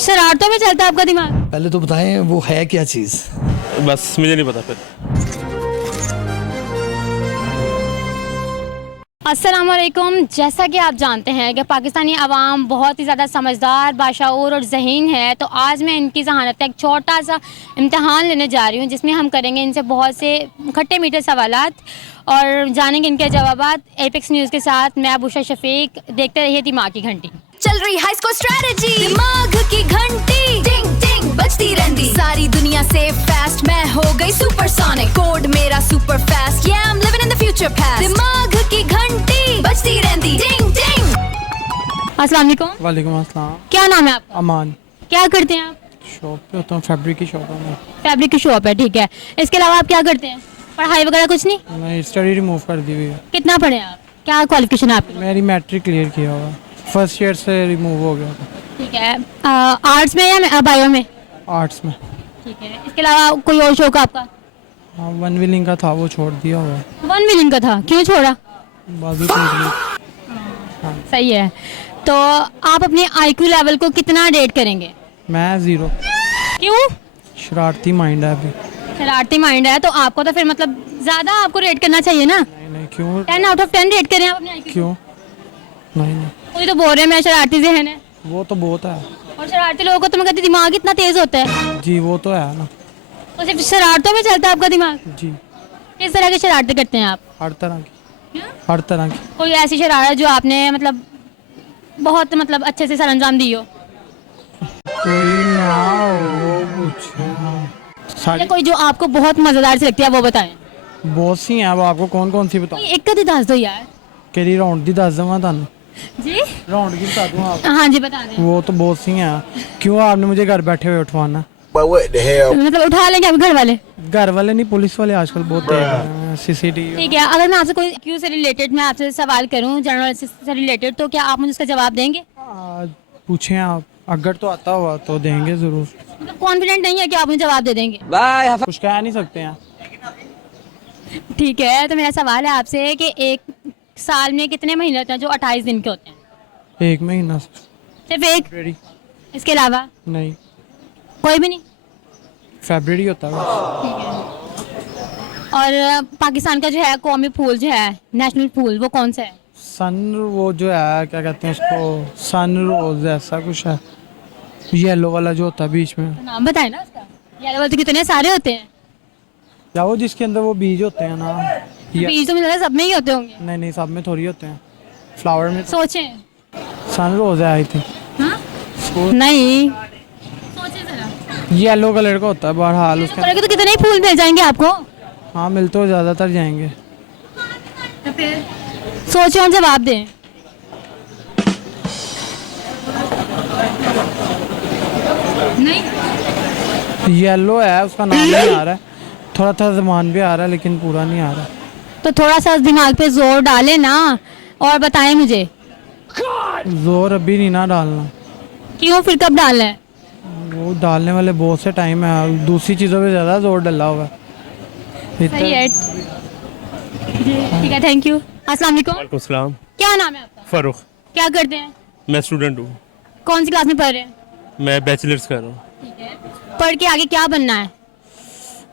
शरारतों में चलता है आपका दिमाग? पहले तो बताएं वो है क्या चीज़। बस मुझे नहीं पता फिर। अस्सलामुअलैकुम। जैसा कि आप जानते हैं कि पाकिस्तानी अवाम बहुत ही ज़्यादा समझदार, बाशऊर और ज़हीन है, तो आज मैं इनकी जहानत का एक छोटा सा इम्तिहान लेने जा रही हूँ, जिसमें हम करेंगे इनसे बहुत से खट्टे मीठे सवालात और जानेंगे इनके जवाबात। एपेक्स न्यूज़ के साथ मैं बुशरा शफीक। देखते रहिए दिमाग की घंटी। चल रही हाई स्कोर स्ट्रेटजी, दिमाग की घंटी टिंग टिंग बजती रहती, सारी दुनिया से फास्ट मैं हो गई सुपरसोनिक, कोड मेरा super fast, yeah I'm living in the future past, दिमाग की घंटी बजती रहती टिंग टिंग। अस्सलाम वालेकुम। वालेकुम अस्सलाम। क्या नाम है आपका? अमान। क्या करते हैं आप? शॉप पे होता हूँ, फैब्रिक की शॉप है। फैब्रिक की शॉप है, ठीक है। इसके अलावा आप क्या करते हैं? पढ़ाई वगैरह कुछ नहीं? मैं स्टडी रिमूव कर दी हुई है। कितना पढ़े आप? क्या क्वालिफिकेशन है आपकी? मेरी मैट्रिक क्लियर किया हुआ, फर्स्ट ईयर से रिमूव हो गया था। ठीक है। आर्ट्स में या बायो में? आर्ट्स में। ठीक है। इसके अलावा कोई और शौक आपका? हाँ, वन व्हीलिंग का था, वो छोड़ दिया हुआ है। वन व्हीलिंग का था, क्यों छोड़ा? बाजू टूट गई। सही है। तो आप अपने आईक्यू लेवल को कितना रेट करेंगे? मैं 0। क्यों? शरारती माइंड है अभी। शरारती माइंड है तो आपको तो फिर मतलब ज़्यादा आपको रेट करना चाहिए ना। नहीं क्यों? 10 आउट ऑफ 10 रेट करें आप अपने आईक्यू। क्यों? नहीं कोई तो बोल रहे हैं मैं शरारती ज़हन है, वो तो बहुत है और शरारती लोगों को तो मैं कहती दिमाग इतना तेज़ होता है। जी, वो तो है ना। तो सिर्फ शरारतों में चलता है आपका दिमाग? जी, किस तरह की शरारतें करते हैं आप? हर तरह की, हर तरह की। कोई ऐसी शरारत जो आपने मतलब बहुत मतलब अच्छे से सरअंजाम दी हो? कोई ना वो कुछ या सारी कोई जो आपको बहुत मज़ेदार सी लगती है वो बताएं। बहुत सी हैं, अब आपको कौन कौन सी बताऊं? कोई एक कदी दस दो यार। केरी राउंड दी दस दूंगा थानू, जी राउंड की बता दूंगा आपको। हाँ जी बता दें। वो तो बहुत सी हैं। क्यों आपने मुझे घर बैठे हुए उठवाना? मतलब उठा लेंगे आपके घर वाले? घर वाले नहीं, पुलिस वाले आजकल बहुत देख रहे हैं, सीसीटीवी। ठीक है। अगर मैं आपसे कोई क्यू से रिलेटेड मैं आपसे सवाल करूं, जनरल से रिलेटेड, तो क्या आप मुझे उसका जवाब देंगे? पूछें आप, अगर तो आता हुआ तो देंगे जरूर। मतलब कॉन्फिडेंट नहीं है कि आप मुझे जवाब दे देंगे? कुछ कह नहीं सकते हैं। ठीक है। तो मेरा सवाल है आपसे कि एक साल में कितने महीने होते हैं जो 28 दिन के होते हैं? 1 महीना सिर्फ एक? फरवरी। इसके अलावा नहीं, कोई भी नहीं? फरवरी होता है बस। ठीक है। और पाकिस्तान का जो है कौमी फूल जो है, नेशनल फूल, वो कौन सा है? सन, वो जो है क्या कहते हैं उसको, सन रोज ऐसा कुछ है, येलो वाला जो होता है बीच में। तो नाम बताए ना उसका। यार वो तो कितने सारे होते हैं। या वो जिसके अंदर वो बीज होते हैं ना, बीज तो मुझे लगा सब में ही होते होंगे। नहीं सब में थोड़ी होते हैं, फ्लावर में। सोचें। सन रोज है आई थिंक। हाँ? नहीं सोचें जरा। येलो कलर का होता है, बहरहाल उसके। करोगे तो कितने ही फूल मिल जाएंगे आपको। हाँ, मिल तो ज़्यादातर जाएंगे। तो फिर सोचो और जवाब दें। नहीं येलो है, उसका नाम नहीं आ रहा है, थोड़ा थोड़ा जबान भी आ रहा है लेकिन पूरा नहीं आ रहा। तो थोड़ा सा दिमाग पे जोर डालें ना और बताएं मुझे। जोर अभी नहीं ना डालना। क्यों? फिर कब डालना है? वो डालने वाले बहुत से टाइम है, दूसरी चीज़ों पे ज़्यादा जोर डला हुआ है। सही है जी, ठीक है, थैंक यू। अस्सलाम वालेकुम। वालेकुम सलाम। क्या नाम है आपका? फारूक। क्या करते हैं? मैं स्टूडेंट हूँ। कौन सी क्लास में पढ़ रहे हैं? मैं बैचलर्स कर रहा हूँ। ठीक है। पढ़ के आगे क्या बनना है?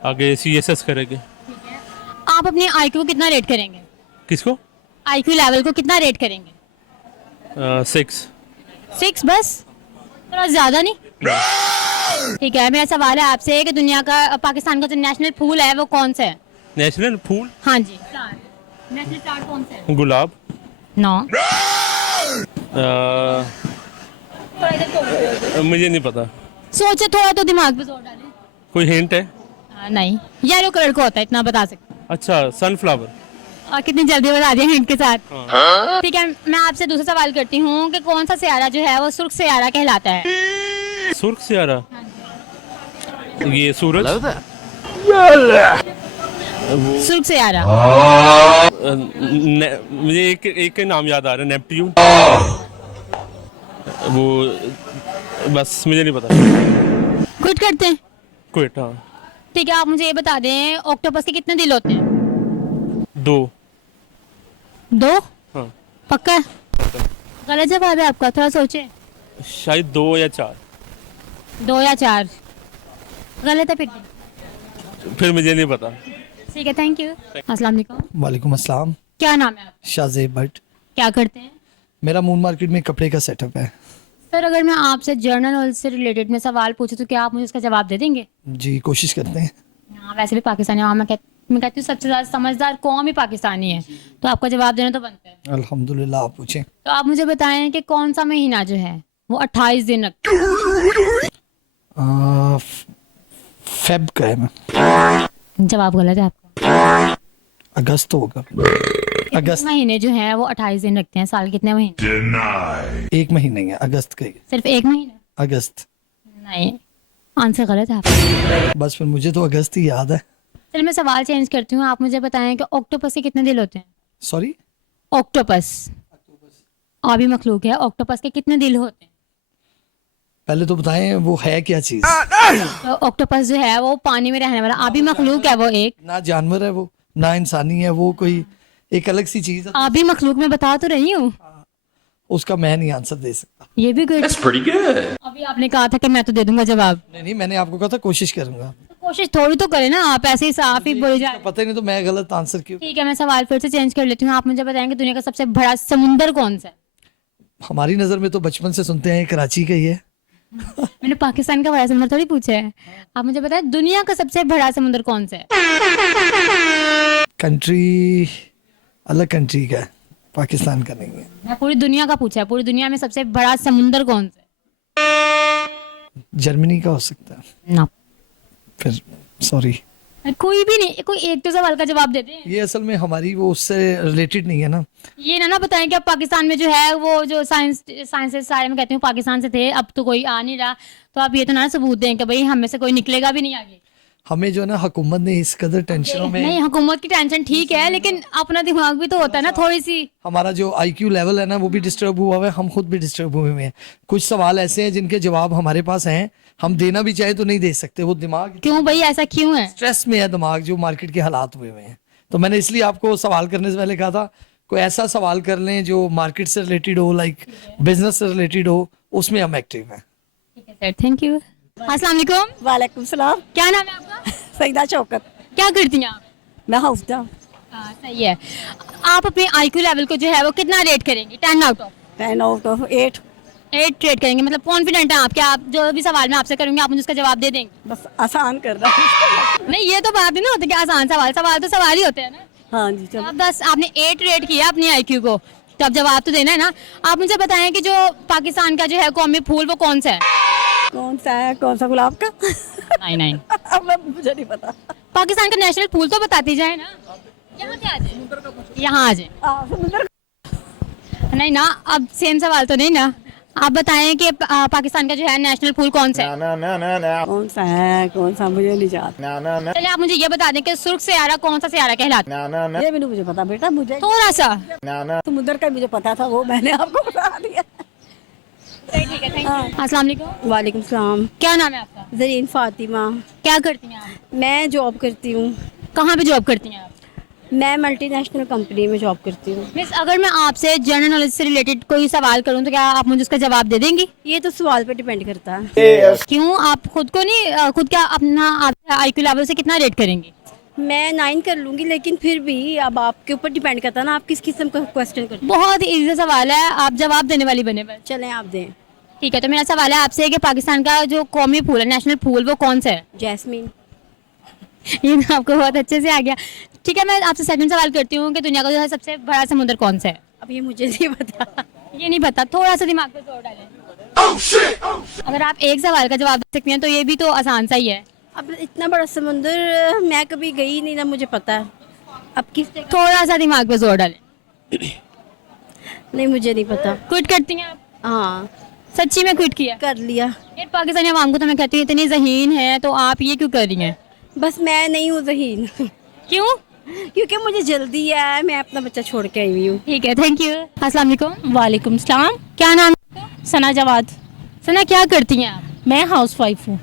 आगे CSS करेंगे। आप अपने आईक्यू को कितना रेट करेंगे? किसको? आईक्यू लेवल को कितना रेट करेंगे? 6। 6 बस? थोड़ा ज़्यादा नहीं? ठीक है। मेरा सवाल है आपसे कि दुनिया का, पाकिस्तान का जो नेशनल फूल है वो कौन सा है? नेशनल फूल? हाँ जी। नेशनल फ्लावर कौन सा है? गुलाब। नो। मुझे नहीं पता। सोचे थोड़ा तो दिमाग पे जोर डालें। कोई हिंट है? नहीं, येलो कलर का होता है, इतना बता सकते। अच्छा, सनफ्लावर। और कितनी जल्दी बता दिया हिंट के साथ। ठीक है। मैं आपसे दूसरा सवाल करती हूँ कि कौन सा सियारा जो है वो सुर्ख सियारा कहलाता है? सुर्ख सियारा? ये सूरज। सुर्ख सियारा। मुझे एक नाम याद आ रहा है, नेपट्यून। वो बस मुझे नहीं पता। क्विट करते हैं? क्विट। हाँ। ठीक है। आप मुझे ये बता दें, ऑक्टोपस के कितने दिल होते हैं? 2। 2? हाँ। पक्का? गलत जवाब है आपका, थोड़ा सोचे। शायद 2 या 4। 2 या 4? गलत है फिर भी। फिर मुझे नहीं पता। ठीक है, थैंक यू। अस्सलाम वालेकुम। वालेकुम अस्सलाम। क्या नाम है आपका? शाहजेब भट्ट। क्या करते हैं? मेरा मून मार्केट में कपड़े का सेटअप है। सर, अगर मैं आपसे जनरल नॉलेज से रिलेटेड में सवाल पूछूं तो क्या आप मुझे उसका जवाब दे देंगे? जी कोशिश करते हैं। हाँ, वैसे भी पाकिस्तानी आवाम मैं कहती हूँ सबसे ज़्यादा समझदार कौम ही पाकिस्तानी है, तो आपका जवाब देना तो बनता है। अल्हम्दुलिल्लाह, आप पूछें। तो आप मुझे बताएं कि कौन सा महीना जो है वो 28 दिन रखता है? फेब का है मैं। जवाब गलत है आपका। अगस्त होगा। अगस्त। महीने जो हैं वो 28 दिन रखते हैं। साल कितने महीने? एक महीने है अगस्त का ही। सिर्फ एक महीना? अगस्त। नहीं, आंसर गलत है आपका। बस फिर मुझे तो अगस्त ही याद है। चलिए मैं सवाल चेंज करती हूँ। आप मुझे बताएं कि ऑक्टोपस के कितने दिल होते हैं? सॉरी। ऑक्टोपस आबी मखलूक है, ऑक्टोपस के कितने दिल होते हैं? पहले तो बताएं वो है क्या चीज। तो ऑक्टोपस जो है वो पानी में रहने वाला आबी मखलूक है। वो एक ना जानवर है वो, ना इंसानी है वो, कोई एक अलग सी चीज है। आबी मखलूक में बता तो रही हूँ। उसका मैं नहीं आंसर दे सकता। ये भी गुड। अभी आपने कहा था कि मैं तो दे दूंगा जवाब। नहीं, मैंने आपको कहा था कोशिश करूंगा। कोशिश थोड़ी तो करें ना, आप ऐसे ही साफ ही बोल जाए। पता ही नहीं तो मैं गलत आंसर क्यों। ठीक है, मैं सवाल फिर से चेंज कर लेती हूँ। आप मुझे बताएंगे दुनिया का सबसे बड़ा समुंदर कौन सा है? हमारी नजर में तो बचपन से सुनते हैं कराची का ही है। मैंने पाकिस्तान का बड़ा समुंदर थोड़ी पूछा है। आप मुझे बताएं दुनिया का सबसे बड़ा समुंदर कौन सा है? कंट्री अलग कंट्री का है, पाकिस्तान का नहीं है। मैं पूरी दुनिया का पूछा है। पूरी दुनिया में सबसे बड़ा समुंदर कौन सा जर्मनी का हो सकता है। है? ना, फिर सॉरी। कोई भी नहीं, कोई एक तो सवाल का जवाब देते हैं। ये असल में हमारी वो उससे रिलेटेड नहीं है ना। ये ना बताएं कि अब पाकिस्तान में जो है वो जो साइंस सारे में कहती हूँ पाकिस्तान से थे, अब तो कोई आ नहीं रहा। तो आप ये तो ना सबूत दें कि भाई हम में से कोई निकलेगा भी नहीं आगे। हमें जो है ना हुकूमत ने इस कदर टेंशनों में। नहीं, हुकूमत की टेंशन ठीक है, लेकिन अपना दिमाग भी तो होता है ना थोड़ी सी। हमारा जो IQ लेवल है ना वो भी डिस्टर्ब हुआ हुआ है, हम खुद भी डिस्टर्ब हुए हुए हैं। कुछ सवाल ऐसे हैं जिनके जवाब हमारे पास हैं, हम देना भी चाहे तो नहीं दे सकते। वो दिमाग क्यों भाई, ऐसा क्यों है? स्ट्रेस में है दिमाग, जो मार्केट के हालात हुए हुए हैं। तो मैंने इसलिए आपको सवाल करने से पहले कहा था कोई ऐसा सवाल कर लें जो मार्केट से रिलेटेड हो, लाइक बिजनेस से रिलेटेड हो, उसमें हम एक्टिव हैं। ठीक है सर, थैंक यू। अस्सलाम वालेकुम। वालेकुम सलाम। क्या नाम है आपका? सईदा शौकत। क्या करती हैं आप? मैं हाउस दा। सही है। आप अपने IQ लेवल को जो है वो कितना रेट करेंगे 10 out of? 10 out of 8। 8 rate करेंगे, मतलब कॉन्फिडेंट हैं आप कि आप जो भी सवाल मैं आपसे करूंगी आप मुझे उसका जवाब दे देंगे? बस आसान कर रहा है। नहीं, ये तो बात नहीं ना होती कि आसान सवाल तो सवाल ही होते हैं ना। हाँ जी, तो चलो। आप बस आपने 8 रेट किया अपने IQ को, तो अब जवाब तो देना है ना। आप मुझे बताएं कि जो पाकिस्तान का जो है कौमी फूल वो कौन सा है? कौन सा है? कौन सा गुलाब का? नहीं, अब मुझे नहीं पता। पाकिस्तान का नेशनल फूल तो बताती जाए ना। यहाँ क्या आ जाए? यहाँ आ जाए। समुद्र। नहीं ना, अब सेम सवाल तो नहीं ना। आप बताएं कि पाकिस्तान का जो है नेशनल फूल कौन सा है? कौन सा है? कौन सा मुझे नहीं याद। चलिए आप मुझे ये बता दें कि सुर्ख सयारा कौन सा सयारा कहलाता है? ये भी नहीं मुझे पता बेटा, मुझे थोड़ा सा। समुद्र का मुझे पता था, वो मैंने आपको बता दिया। ठीक है, थैंक यू। अस्सलाम वालेकुम। वालेकुम सलाम। क्या नाम है आपका? जरीन फातिमा। क्या करती हैं आप? मैं जॉब करती हूँ। कहाँ पे जॉब करती हैं आप? मैं मल्टीनेशनल कंपनी में जॉब करती हूँ। मिस, अगर मैं आपसे जनरल नॉलेज से रिलेटेड कोई सवाल करूं तो क्या आप मुझे उसका जवाब दे देंगी? ये तो सवाल पे डिपेंड करता है। क्यों, आप खुद को नहीं, खुद क्या अपना IQ लेवल से कितना रेट करेंगी? मैं 9 कर लूंगी, लेकिन फिर भी अब आपके ऊपर डिपेंड करता है ना, आप किस किस्म का क्वेश्चन करते हैं। बहुत इजी सवाल है, आप जवाब देने वाली बने बस। चलें आप दें। ठीक है, तो मेरा सवाल है आपसे कि पाकिस्तान का जो कौमी फूल है, नेशनल फूल, वो कौन सा है? जैस्मीन। ये तो आपको बहुत अच्छे से आ गया। ठीक है, मैं आपसे सेकंड सवाल करती हूँ कि दुनिया का जो है सबसे बड़ा समुद्र कौन सा है? अब ये मुझे नहीं पता। ये नहीं पता, थोड़ा सा दिमाग पे जोर डालें। अगर आप एक सवाल का जवाब दे सकती हैं तो ये भी तो आसान सा ही है। अब इतना बड़ा समुंदर मैं कभी गई नहीं ना, मुझे पता है। अब किस जगह? थोड़ा सा दिमाग पे जोर डालें। नहीं, मुझे नहीं पता। क्विट करती हैं आप? हाँ, सच्ची में क्विट किया? कर लिया। यार पाकिस्तानी अवाम को तो मैं कहती हूँ इतनी ज़हीन है, तो आप ये क्यों कर रही हैं? बस मैं नहीं हूँ ज़हीन। क्यों? क्योंकि मुझे जल्दी है, मैं अपना बच्चा छोड़ के आई हुई हूँ। ठीक है, थैंक यू। अस्सलाम वालेकुम। वालेकुम सलाम। क्या नाम है आपका? सना जवाद। सना, क्या करती हैं आप? मैं हाउस वाइफ हूँ।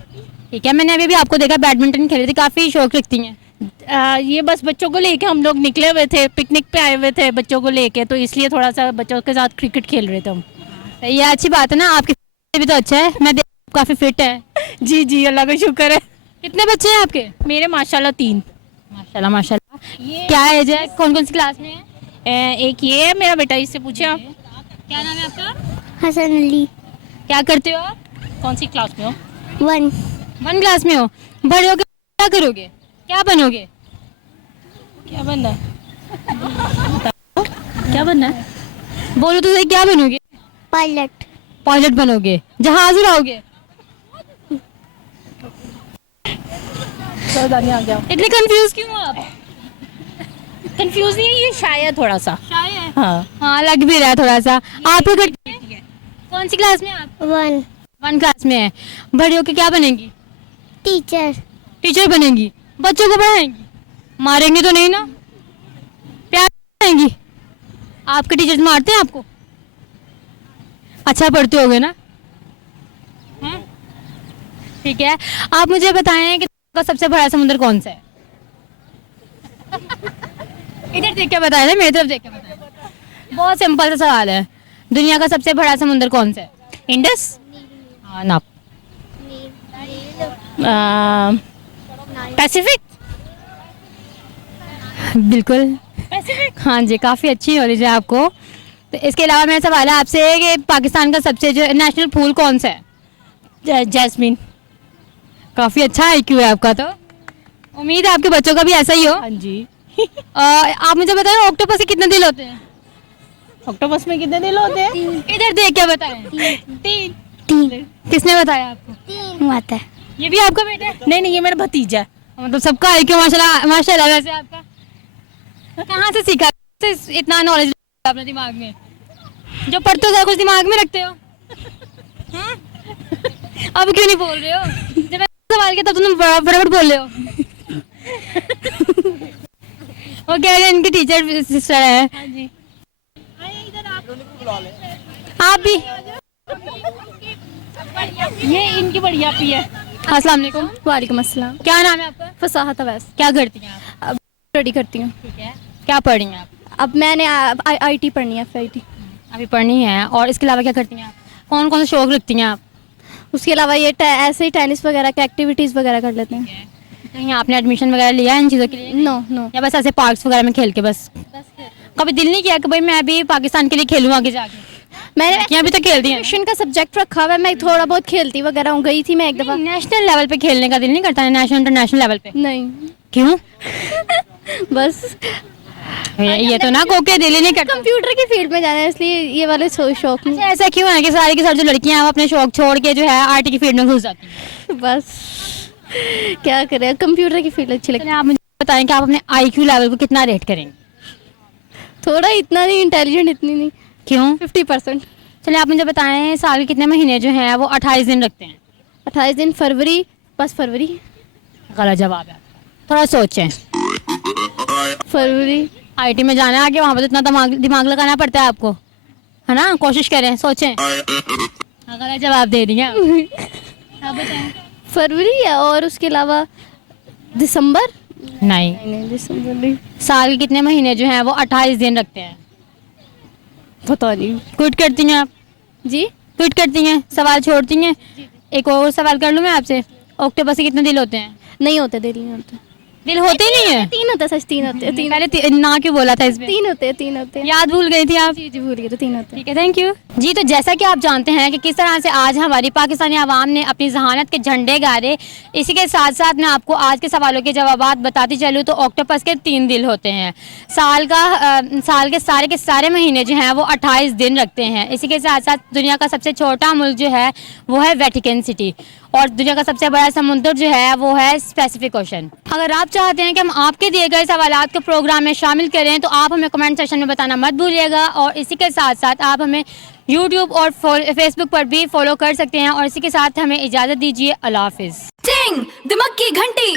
ठीक है, मैंने अभी भी आपको देखा बैडमिंटन खेल रही थी, काफ़ी शौक रखती हैं। ये बस बच्चों को लेके हम लोग निकले हुए थे, पिकनिक पे आए हुए थे बच्चों को लेके, तो इसलिए थोड़ा सा बच्चों के साथ क्रिकेट खेल रहे थे हम। ये अच्छी बात है ना, आपकी भी तो अच्छा है, मैं काफ़ी फिट है। जी जी, अल्लाह का शुक्र है। कितने बच्चे हैं आपके? मेरे माशाल्लाह 3। माशाल्लाह माशाल्लाह। क्या एज है, कौन कौन सी क्लास में है? एक ये है मेरा बेटा, इससे पूछे आप। क्या नाम है आपका? हसन अली। क्या करते हो आप? कौन सी क्लास में हो? 1। 1 क्लास में हो। बड़े होकर क्या करोगे, क्या बनोगे? क्या बनना है? क्या बनना है? बोलो तो सही, क्या बनोगे? पायलट। पायलट बनोगे, जहाज उड़ाओगे? आ गया। इतने कंफ्यूज क्यों हो आप? कंफ्यूज नहीं है, ये शाय है थोड़ा सा। शाय है? हाँ। हाँ लग भी रहा है थोड़ा सा। आप लोग कौन सी क्लास में हैं आप? 1। 1 क्लास में है। बड़े होकर क्या बनेंगी? टीचर। टीचर बनेंगी। बच्चों को पढ़ाएंगी? मारेंगे तो नहीं ना? प्यार करेंगी? आपके टीचर्स मारते हैं आपको? अच्छा पढ़ते होगे ना? हैं? ठीक है, आप मुझे बताएं कि का सबसे बड़ा समुद्र कौन सा है? इधर देख के बताएं ना, मेरी तरफ देख के बताएं। बहुत सिंपल सा सवाल है। दुनिया का सबसे बड़ा समुद्र कौन सा है? इंडस। हाँ ना। पैसिफिक। बिल्कुल हाँ जी, काफ़ी अच्छी नॉलेज है आपको। तो इसके अलावा मेरा सवाल है आपसे कि पाकिस्तान का सबसे जो नेशनल फूल कौन सा है? जैस्मिन। काफ़ी अच्छा IQ है आपका। तो उम्मीद है आपके बच्चों का भी ऐसा ही हो। हाँ जी। आप मुझे बताएं ऑक्टोपस के कितने दिल होते हैं? ऑक्टोपस में कितने दिल होते हैं? इधर देख के बताएं। 3। किसने बताया आपको? माता। ये भी आपका बेटा है? नहीं नहीं, ये मेरा भतीजा है। मतलब सबका IQ माशाल्लाह माशाल्लाह। वैसे आपका कहाँ से सीखा इतना नॉलेज अपने दिमाग में? जो पढ़ते हो सारा कुछ दिमाग में रखते हो? हाँ? अब क्यों नहीं बोल रहे हो? जब मैं सवाल किया तब तुम फटाफट बोल रहे हो। वो कह रहे हैं इनकी टीचर सिस्टर है। हाँ जी। आप भी? ये इनकी बढ़िया पी है। अस्सलाम वालेकुम। वालेकुम अस्सलाम। क्या नाम है आपका? फसाहत अवैस। क्या करती हैं आप? अब स्टडी करती हूँ। ठीक है, क्या पढ़ रही हैं आप? अब मैंने IT पढ़नी है, FIT। अभी पढ़नी है। और इसके अलावा क्या करती हैं आप? कौन कौन से शौक रखती हैं आप? उसके अलावा ये ऐसे ही टेनिस वगैरह के एक्टिविटीज़ वगैरह कर लेते हैं। कहीं आपने एडमिशन वगैरह लिया है इन चीज़ों के लिए? नो। या बस ऐसे पार्क्स वगैरह में खेल के बस? कभी दिल नहीं किया कि भाई मैं भी पाकिस्तान के लिए खेलूँ आगे जाके? मैंने यहाँ भी तो खेलती हैं। ट्यूशन का सब्जेक्ट रखा हुआ है, मैं थोड़ा बहुत खेलती वगैरह हूँ। गई थी मैं एक दफ़ा। नेशनल लेवल पे खेलने का दिल नहीं करता है? नेशनल इंटरनेशनल लेवल पे नहीं। क्यों? बस ये तो ना कोके दिल ही नहीं करता। कंप्यूटर की फील्ड में जाना है, इसलिए ये वाले शौक नहीं। ऐसा क्यों है कि सारी की सारी जो लड़कियां हैं वो अपने शौक छोड़ के जो है आर्ट की फील्ड में घुस जाती हैं? बस क्या करें, कंप्यूटर की फील्ड अच्छी लगती चलिए आप मुझे बताएं कि आप अपने IQ लेवल को कितना रेट करेंगे? है। थोड़ा इतना नहीं, इंटेलिजेंट इतनी नहीं। क्यों? 50%। चलिए आप मुझे बताएं साल के कितने महीने जो हैं वो 28 दिन रखते हैं? 28 दिन। फरवरी। बस फरवरी। गलत जवाब है, थोड़ा सोचें। फरवरी। IT में जाना है आगे, वहाँ पर तो इतना दिमाग लगाना पड़ता है आपको, है ना? कोशिश करें, सोचें। गलत जवाब दे दिया आप बताएं। फरवरी है। और उसके अलावा दिसंबर। नहीं, नहीं दिसंबर नहीं। साल के कितने महीने जो हैं वो 28 दिन रखते हैं? पता नहीं। क्विट करती हैं आप? जी। क्विट करती हैं, सवाल छोड़ती हैं? एक और सवाल कर लूँ मैं आपसे, ऑक्टोपस के कितने दिल होते हैं? नहीं होते, दिल नहीं होते। दिल होते ही नहीं है? 3 होते, सच 3 होते हैं। 3 पहले ना क्यों बोला था इसमें? 3 होते हैं, 3 होते हैं। याद भूल गई थी आप? जी भूल गए, तो 3 होते हैं। ठीक है, थैंक यू जी। तो जैसा कि आप जानते हैं कि किस तरह से आज हमारी पाकिस्तानी आवाम ने अपनी जहानत के झंडे गाड़े, इसी के साथ साथ मैं आपको आज के सवालों के जवाब बताती चलूँ तो ऑक्टोपस के 3 दिल होते हैं। साल के सारे महीने जो हैं वो 28 दिन रखते हैं। इसी के साथ साथ दुनिया का सबसे छोटा मुल्क जो है वो है वेटिकन सिटी, और दुनिया का सबसे बड़ा समुद्र जो है वो है पैसिफिक ओशन। अगर आप चाहते हैं कि हम आपके दिए गए सवालात को प्रोग्राम में शामिल करें तो आप हमें कमेंट सेक्शन में बताना मत भूलिएगा। और इसी के साथ साथ आप हमें YouTube और Facebook पर भी फॉलो कर सकते हैं। और इसी के साथ हमें इजाज़त दीजिए। अल्लाह हाफिज़। टिंग दिमाग की घंटी।